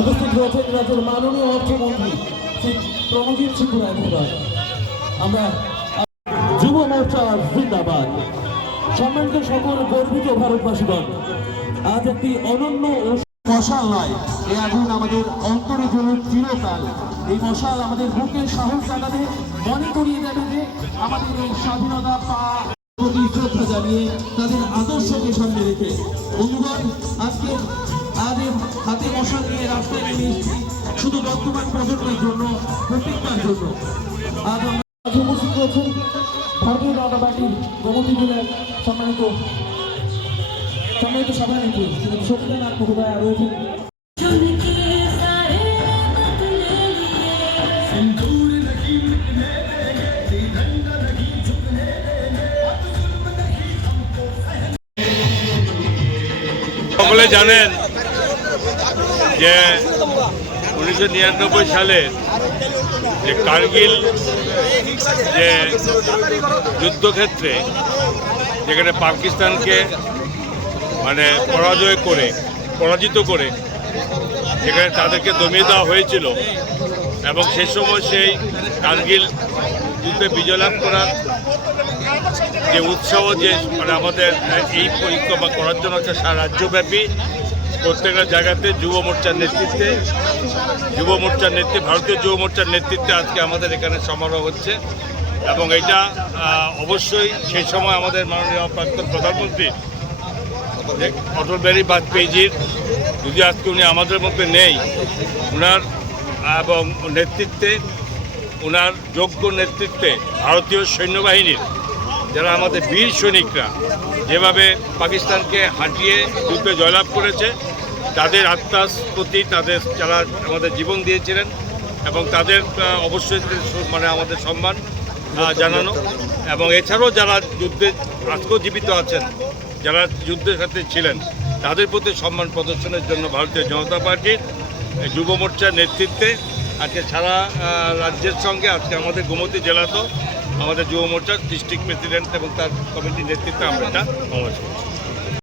উপস্থিত রয়েছেন রাজ্যের মাননীয় অর্থমন্ত্রী শ্রী প্রণজিৎ সিংহ রায় মহোদয়। আমরা যুব মোর্চা জিন্দাবাদ। সম্মানিত সকল গর্বিত ভারতবাসীগণ, আজ একটি অনন্য ও মশাল নয়, এই আগুন আমাদের অন্তরে জ্বলুক চিরকাল। এই মশাল আমাদের বুকে সাহস জাগাবে, মনে করিয়ে দেবে যে আমাদের এই স্বাধীনতা প্রতি শ্রদ্ধা জানিয়ে তাদের আদর্শকে সামনে রেখে বন্ধুগণ, আজকে হাতে মশাল নিয়ে রাস্তায় নেমে এসেছি শুধু বর্তমান প্রজন্মের জন্য, প্রতিজ্ঞার জন্য। আজ আমরা উপস্থিত রয়েছেন ভারতীয় জনতা পার্টির গোমতী জেলার সম্মানিত সভানেত্রী শ্রী সত্যনাথ মহোদয় রয়েছেন। সকলে জানেন যে 1999 সালে যে কার্গিল যে যুদ্ধক্ষেত্রে যেখানে পাকিস্তানকে পরাজিত করে যেখানে তাদেরকে দমিয়ে দেওয়া হয়েছিল, এবং সেই সময় সেই কার্গিল যুদ্ধে বিজয় লাভ করার যে উৎসাহ, যে আমাদের এই পরিক্রমা করার জন্য সারা রাজ্যব্যাপী প্রত্যেকটা জায়গাতে যুব মোর্চার নেতৃত্বে ভারতীয় যুব মোর্চার নেতৃত্বে আজকে আমাদের এখানে সমারোহ হচ্ছে। এবং এটা অবশ্যই সেই সময় আমাদের মাননীয় প্রাক্তন প্রধানমন্ত্রী অটল বিহারী বাজপেয়ীজির, যদি আজকে উনি আমাদের মধ্যে নেই, ওনার এবং নেতৃত্বে, ওনার যোগ্য নেতৃত্বে ভারতীয় সৈন্যবাহিনীর যারা আমাদের বীর সৈনিকরা যেভাবে পাকিস্তানকে হাঁটিয়ে যুদ্ধে জয়লাভ করেছে, তাদের আত্মার প্রতি তাদের যারা আমাদের জীবন দিয়েছিলেন এবং তাদের অবশ্যই আমাদের সম্মান জানানো, এবং এছাড়াও যারা যুদ্ধে আজকেও জীবিত আছেন, যারা যুদ্ধের সাথে ছিলেন, তাদের প্রতি সম্মান প্রদর্শনের জন্য ভারতীয় জনতা পার্টির যুব মোর্চার নেতৃত্বে আজকে সারা রাজ্যের সঙ্গে আজকে আমাদের গোমতী জেলাতেও আমাদের যুব মোর্চার ডিস্ট্রিক্ট প্রেসিডেন্ট এবং তার কমিটির নেতৃত্বে আমরা এটা সমাবেশ করছি।